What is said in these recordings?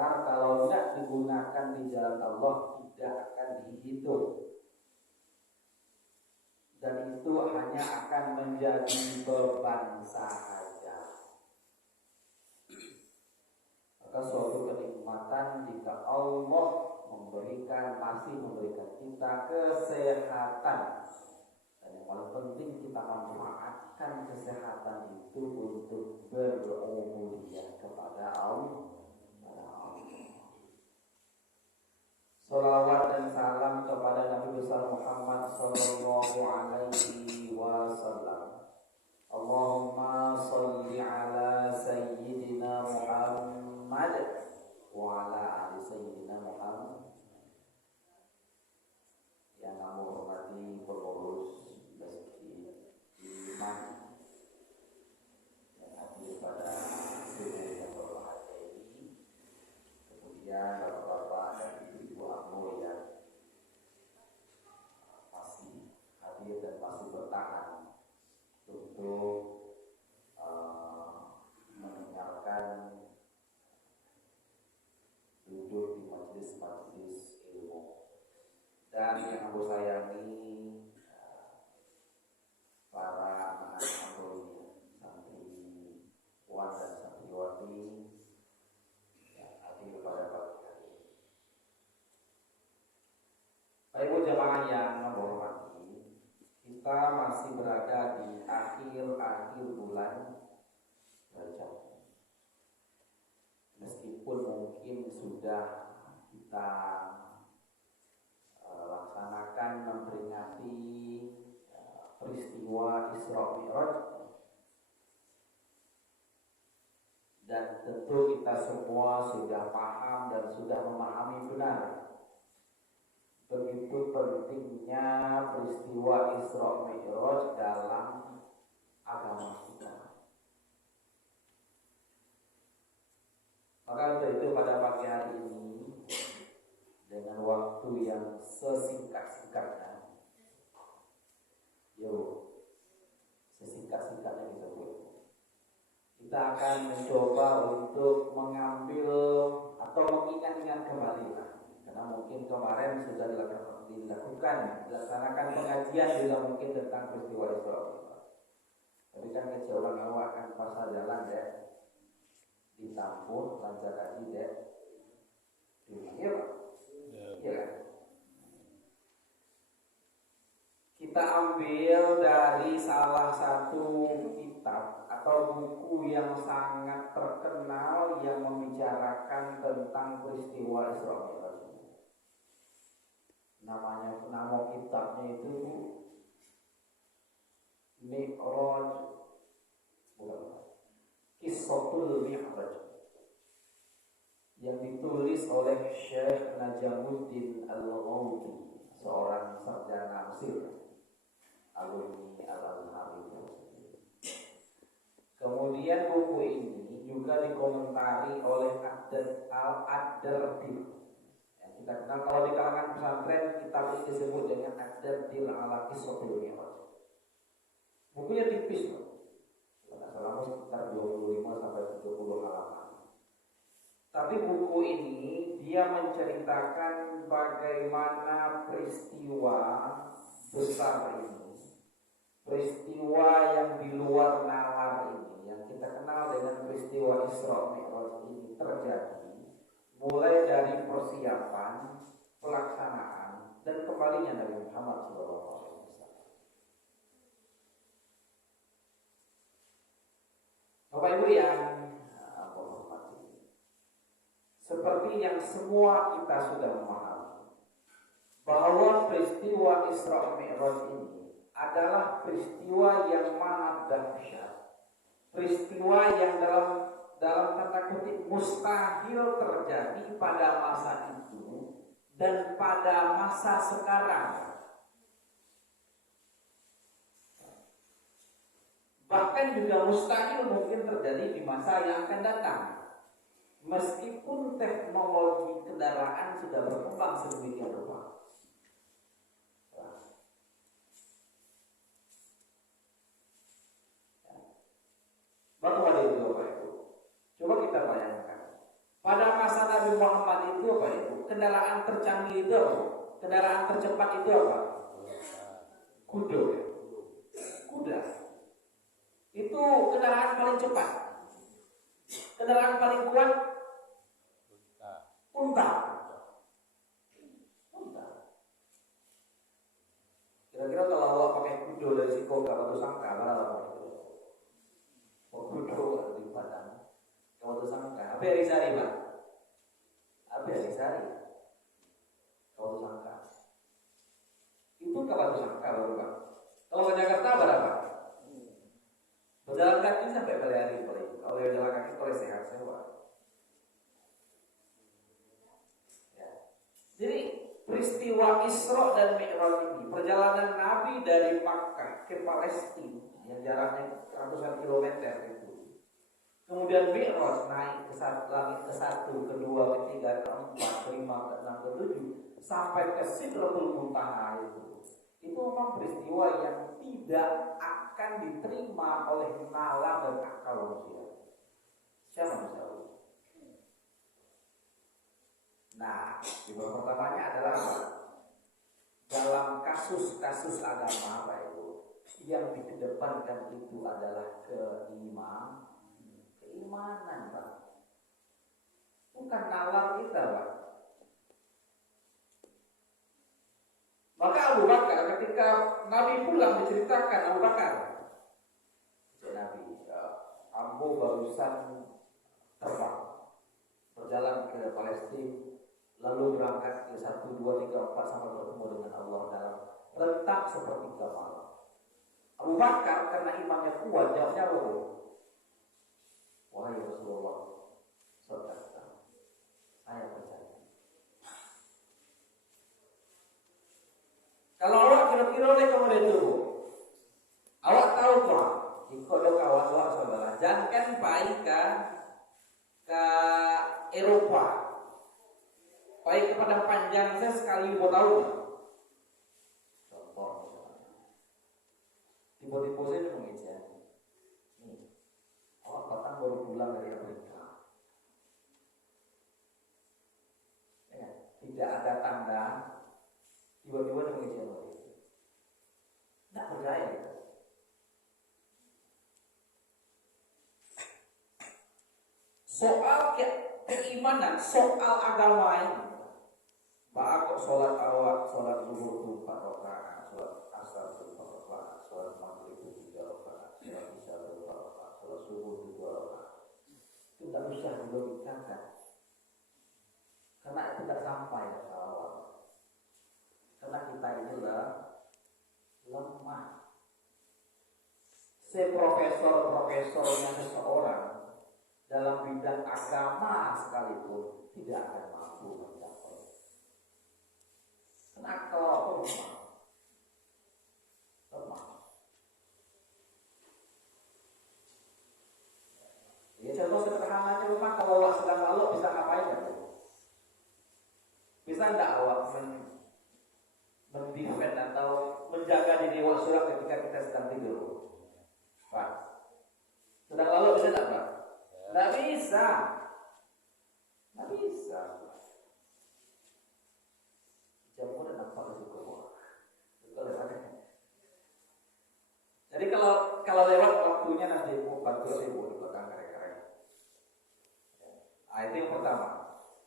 besar kalau tidak digunakan di jalan Allah tidak akan dihitung, dan itu hanya akan menjadi beban sahaja. Maka suatu kenikmatan jika Allah masih memberikan kita kesehatan, dan yang paling penting kita manfaatkan kesehatan itu untuk berubudiyah kepada Allah. Salawat dan salam kepada Nabi besar Muhammad sallallahu alaihi wasallam. Allahumma sholli ala sayyidina Muhammad wa ala ali sayyidina Muhammad. Yang kami hormati pengurus Masjid Iman yang hadir pada sore yang berbahagia ini, kemudian bapak-bapak dan ibu-ibu AMNO yang masih hadir dan masih bertahan untuk mendengarkan, duduk di majelis-majelis ilmu. Dan yang aku sayangi para anak AMNO, santriwan dan santriwati yang hadir pada pagi hari ini. Bapak Ibu jamaah yang menghormati, kita masih berada di akhir-akhir bulan Rajab. Meskipun mungkin sudah kita laksanakan memperingati peristiwa Isra Mi'raj, dan tentu kita semua sudah paham dan sudah memahami benar begitu pentingnya peristiwa Isra Mi'raj dalam agama kita. Maka untuk itu pada pagi hari ini, dengan waktu yang sesingkat-singkatnya, sesingkat-singkatnya kita akan mencoba untuk mengambil atau mengingat-ingat kembali lah. Karena mungkin kemarin sudah dilaksanakan pengajian juga mungkin tentang peristiwa Isra Mi'raj. Tapi kan kecil orang awak kan pasal jalan deh, ditampung, lancar kaji deh, iya Pak? Iya kan? Kita ambil dari salah satu kitab atau buku yang sangat terkenal yang membicarakan tentang peristiwa Isra Mi'raj. Nama kitabnya itu Mi'raj, Qissatul Mi'raj, yang ditulis oleh Syekh Najamuddin Al-Ghawthi, seorang sarjana Mesir, alumni Al-Azhar. Kemudian buku ini juga dikomentari oleh Ad-Dardil. Kita kenal kalau di kalangan pesantren, kitab ini disebut dengan Ad-Dardil ala Qissatul Mi'raj. Bukunya tipis, tidak salah sekitar 25 sampai 30 halaman. Tapi buku ini dia menceritakan bagaimana peristiwa besar ini, peristiwa yang di luar nalar ini, yang kita kenal dengan peristiwa Isra Mi'raj ini terjadi, mulai dari persiapan, pelaksanaan, dan kembalinya Nabi Muhammad SAW. Bapak Ibu yang hormati, seperti yang semua kita sudah memahami bahwa peristiwa Isra Mi'raj ini adalah peristiwa yang sangat dahsyat, peristiwa yang dalam tanda kutip mustahil terjadi pada masa itu dan pada masa sekarang. Bahkan juga mustahil mungkin terjadi di masa yang akan datang. Meskipun teknologi kendaraan sudah berkembang sedemikian rupa. Bagaimana itu Bapak Ibu? Coba kita bayangkan. Pada masa Nabi Muhammad itu apa itu? Kendaraan tercanggih itu apa? Kendaraan tercepat itu apa? Kuda. Kuda. Itu kendaraan paling cepat. Kendaraan paling kuat unta. Unta. Kira-kira kalau awak pakai kuda dari Siko ke Batu Sangka, mana lama itu? Oh, kuda di Padang. Ke Batu Sangka. Apa yang Sari, Pak? Apa yang Sari? Ke Batu Sangka. Itu ke Batu Sangka baru, Pak. Kalau ke Jakarta berapa? Berjalan kaki sampai berhari paling. Kalau berjalan kaki boleh sehat semua. Ya. Jadi peristiwa Isra dan Mi'raj ini, perjalanan Nabi dari Makkah ke Palestina yang jaraknya ratusan kilometer itu. Kemudian Mi'raj naik ke langit ke-1, ke-2, ke-3, ke-4, ke-5, ke-6, ke-7 sampai ke Sidratul Muntaha itu. Itu memang peristiwa yang tidak akan diterima oleh nalar dan akal manusia. Siapa yang tahu? Nah, tipe pertamanya adalah apa? Dalam kasus-kasus agama apa itu? Yang dikedepankan itu adalah keimanan, Pak. Bukan nalar kita, Pak. Maka Abu Bakar ketika Nabi pulang diceritakan Abu Bakar, Nabi, Ambo barusan terbang berjalan ke Palestina, lalu berangkat ke 1, 2, 3, 4 sampai bertemu dengan Allah dalam rentang sepertiga malam. Abu Bakar karena imannya kuat jawabnya apa? Wahai Rasulullah, saudara, saya percaya. Kalau awak kira-kira oleh kamu itu, awak tahu kok, kalau kawan awak saudara, jangan pergi ke Eropa, pergi ke padang panjang saya sekali 2 tahun. Contoh, tiba-tiba saya mengejar, awak datang baru pulang dari Amerika, ya, tidak ada tanda. Tiba-tiba dia mengejar lagi. Tidak percaya. Soal keimanan, soal agama ini. Pak kok sholat awak, sholat zuhur itu 4 rakaat, sholat asar itu 4 rakaat, sholat maghrib itu 3 rakaat, sholat isya itu 4 rakaat, sholat subuh itu 2 rakaat. Itu tidak usah dilogikakan. Karena itu tidak sampai ke awal. Karena kita inilah lemah. Profesor-profesornya seseorang dalam bidang agama sekalipun tidak akan mampu mencapai. Karena kalau lemah. Ya contoh sederhananya memang kalau Allah sedang lalu bisa ngapain ya? Bisa tidak awak mendefend atau menjaga diri awak surat ketika kita sedang tidur? Pak, sedang lalu bisa tidak, Pak? Tidak bisa. Tidak bisa. Jamu dan nampak juga, Pak. Jadi kalau lewat waktunya nanti bantu ibu di belakang keren-keren. Itu yang pertama.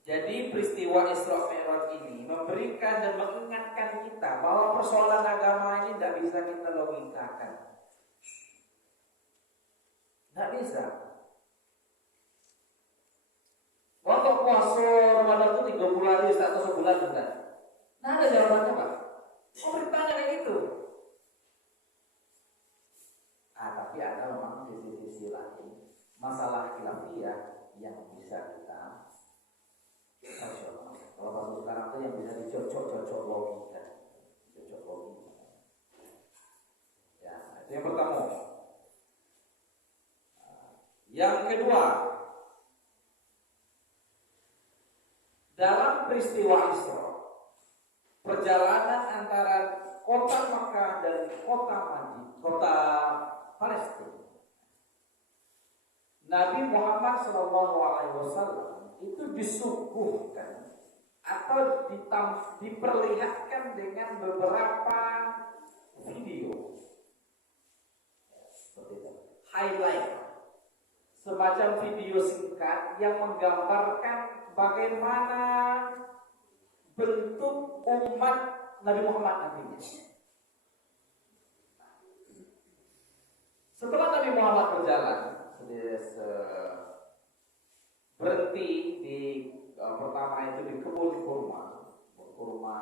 Jadi peristiwa Isra Mi'raj ini memberikan dan mengingatkan kita bahwa persoalan agama ini tidak bisa kita logikakan. Tidak bisa. Waktu puasa Ramadan itu 30 hari atau sebulan bukan? Nah ada jawabannya, Pak. Oh beritanya kayak gitu. Tapi ada memang sisi-sisi lain masalah khilafiyah yang bisa kita kalau bahasa sekarang itu yang bisa dicocok-cocok logika. Cocok logika. Ya, itu yang pertama. Yang kedua, dalam peristiwa Isra, perjalanan antara kota Makkah dan kota Palestina, Nabi Muhammad SAW itu disuguhkan atau diperlihatkan dengan beberapa video seperti itu, highlight, semacam video singkat yang menggambarkan bagaimana bentuk umat Nabi Muhammad nantinya. Setelah Nabi Muhammad berjalan, berhenti di pertama itu di kebun kurma,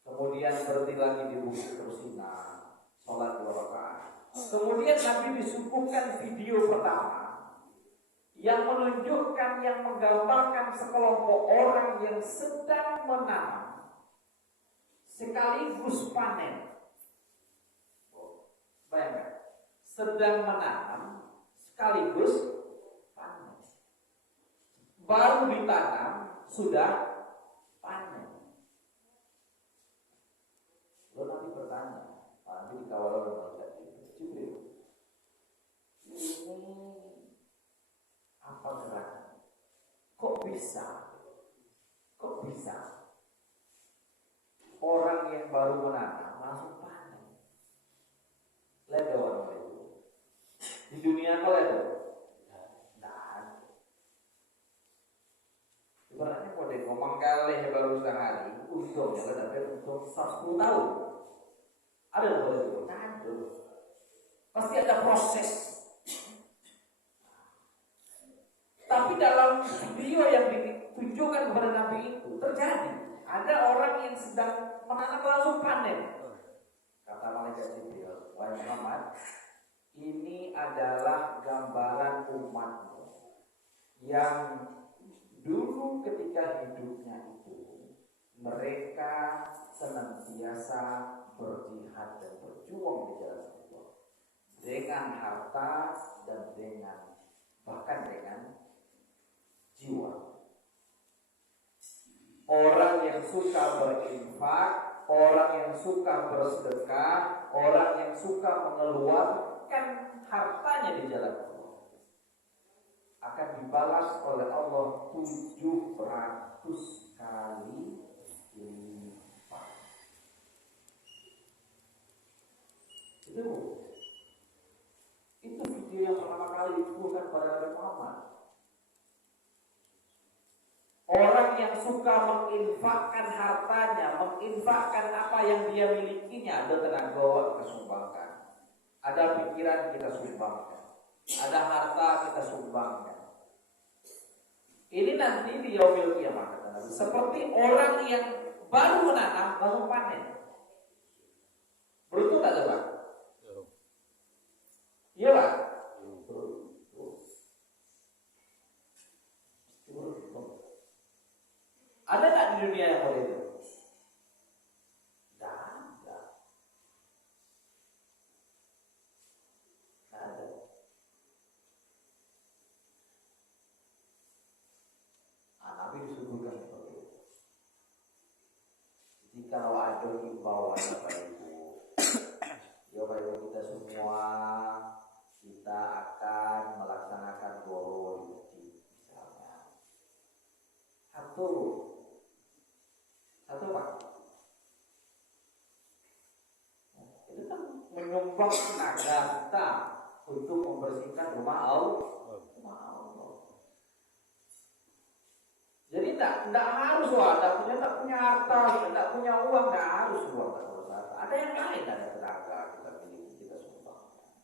kemudian berhenti lagi di bukit Tursina, sholat 2 rakaat. Kemudian Nabi disuguhkan video pertama yang menunjukkan, yang menggambarkan sekelompok orang yang sedang menanam sekaligus panen. Bayangkan, sedang menanam sekaligus panen. Baru ditanam sudah panen. Lalu Nabi bertanya, nanti dikawal oleh malaikat Jibril, ini apa gerangan? Kok bisa orang yang baru menanam langsung panen? Lihat orang itu di dunia kalau itu ibaratnya kalau dia ngomong kali baru sehari, untungnya lo dapat untung 10 tahun. Ada nggak itu? Ada. Pasti ada proses. Tapi dalam video yang ditunjukkan kepada Nabi itu terjadi. Ada orang yang sedang menanam langsung panen. Kata malaikat Jibril, wahai Muhammad, ini adalah gambaran umatmu yang dulu ketika hidupnya itu mereka senantiasa berjihad dan berjuang di jalan Allah dengan harta dan bahkan dengan jiwa. Orang yang suka berinfak, orang yang suka bersedekah, orang yang suka mengeluarkan hartanya di jalan Allah akan dibalas oleh Allah 700 kali lipat. Itu video yang pertama kali ditujukan pada Nabi Muhammad. Orang yang suka menginfakkan hartanya, menginfakkan apa yang dia milikinya, ada tenaga kita sumbangkan, ada pikiran kita sumbangkan, ada harta kita sumbangkan. Ini nanti di yaumil kiamah kata Nabi, seperti orang yang baru menanam lalu panen. Beruntung tak coba? Iya Pak. Ada tak di dunia yang boleh itu? Tidak ada. Nabi disuguhkan seperti itu. Jadi kalau ada himbauan apa itu, ya Bapak kita semua, kita akan melaksanakan goro di masjid misalnya. Satu Pak, itu kan menyumbang tenaga kita untuk membersihkan rumah Allah. Jadi tidak harus tidak punya harta, tidak punya uang, tidak harus uang, tidak harus harta. Ada yang lain, ada tenaga kita miliki, kita sumbangkan.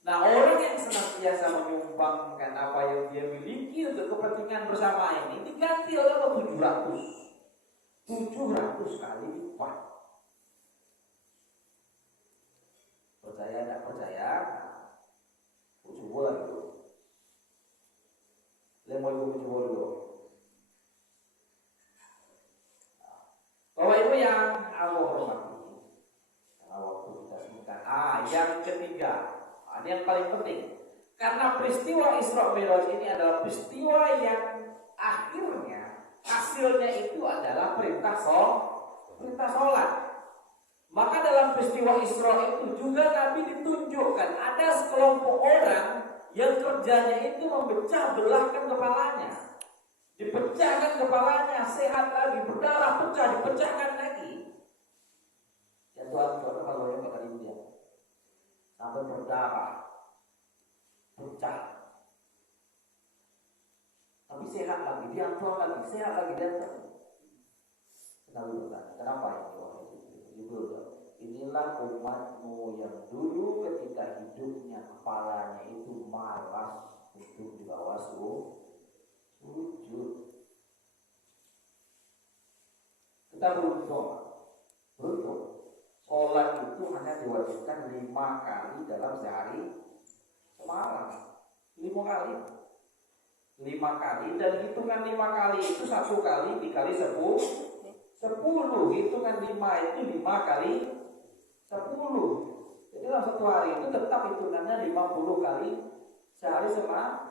Nah, orang yang senantiasa menyumbangkan apa yang dia miliki untuk kepentingan bersama ini diganti oleh Allah 700 kali lipat. Percaya tidak percaya? Coba lagi dulu. Lemah ibu coba dulu. Bapak Ibu yang Allah hormati, waktu kita sebutkan. Yang ketiga. Ini yang paling penting. Karena peristiwa Isra Mi'raj ini adalah peristiwa yang akhirnya hasilnya itu adalah perintah sholat. Maka dalam peristiwa Isra itu juga Nabi ditunjukkan ada sekelompok orang yang kerjanya itu memecah belahkan kepalanya. Dipecahkan kepalanya, sehat lagi, berdarah pecah, dipecahkan lagi. Ya Tuhan, kalau yang kata India sampai berdarah, pecah. Tapi sehat lagi, diantar lagi, sehat lagi, diantar. Nabi bertanya, kenapa ini wahai Jibril? Inilah umatmu yang dulu ketika hidupnya kepalanya itu malas untuk di bawah sujud. Kita beruntung. Sholat itu hanya diwajibkan 5 kali dalam sehari semalam. 5 kali. 5 kali, dan hitungan 5 kali itu 1 kali dikali 10. 10, hitungan 5 itu 5 kali 10. Jadi dalam satu hari itu tetap hitungannya 50 kali sehari semalam.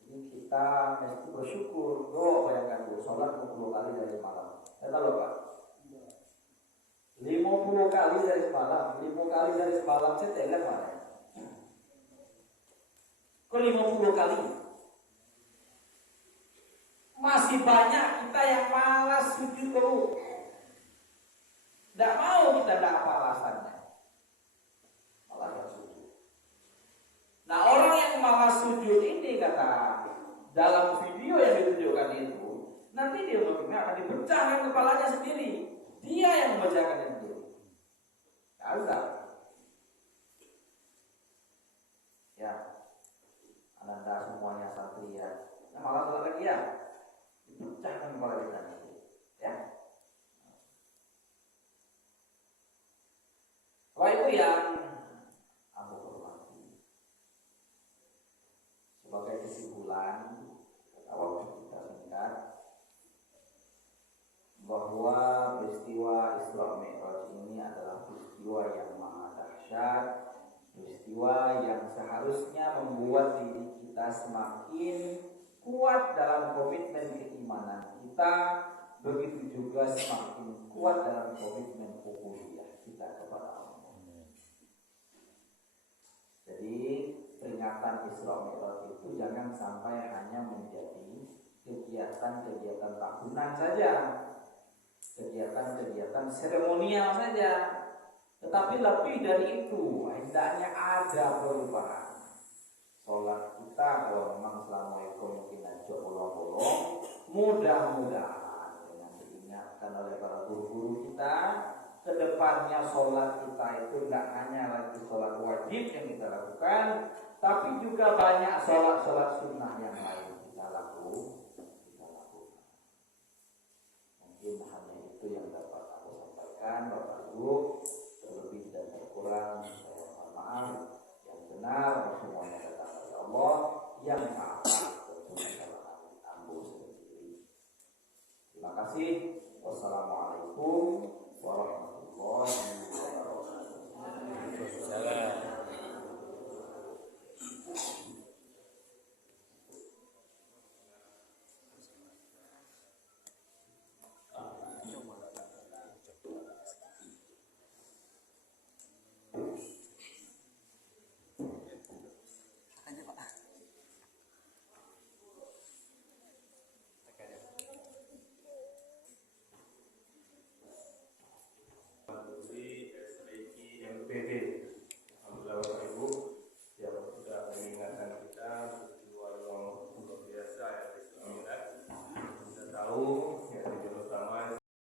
Jadi kita mesti bersyukur. Bayangkan dulu, sholat 50 kali dari semalam. Saya tahu Pak, 50 kali dari semalam. 50 kali dari semalam saya tengok mana? Kok 50 kali? Masih banyak kita yang malas sujud dulu. Tidak mau kita, tidak apa alasannya. Malas sujud. Nah, orang yang malas sujud ini, kata dalam video yang ditunjukkan itu, nanti dia akan dipecahkan kepalanya sendiri. Dia yang memecahkannya sendiri. Tidak. Ya, Anda semuanya satria. Nah, malah sholat lagi ya. Dipecahkan kepala kita ini, ya. Kalau itu yang aku hormati. Sebagai kesimpulan, waktu kita singkat, bahwa peristiwa Isra Mi'raj ini adalah peristiwa yang maha dahsyat, peristiwa yang seharusnya membuat diri kita semakin kuat dalam komitmen keimanan kita, begitu juga semakin kuat dalam komitmen ubudiyah kita kepada Allah. Jadi peringatan Isra Mi'raj itu jangan sampai hanya menjadi kegiatan-kegiatan tahunan saja, kegiatan-kegiatan seremonial saja, tetapi lebih dari itu, hendaknya ada perubahan. Sholat kita kalau memang Assalamualaikum mungkin aja bolong-bolong, mudah-mudahan dengan diingatkan oleh para guru-guru kita, kedepannya sholat kita itu tidak hanya lagi sholat wajib yang kita lakukan, tapi juga banyak sholat-sholat sunnah yang lain kita lakukan. Mungkin hanya itu yang dapat aku sampaikan, Bapak Ibu. Terlebih dan terkurang saya mohon maaf. Yang benar semuanya datang dari Allah yang Maha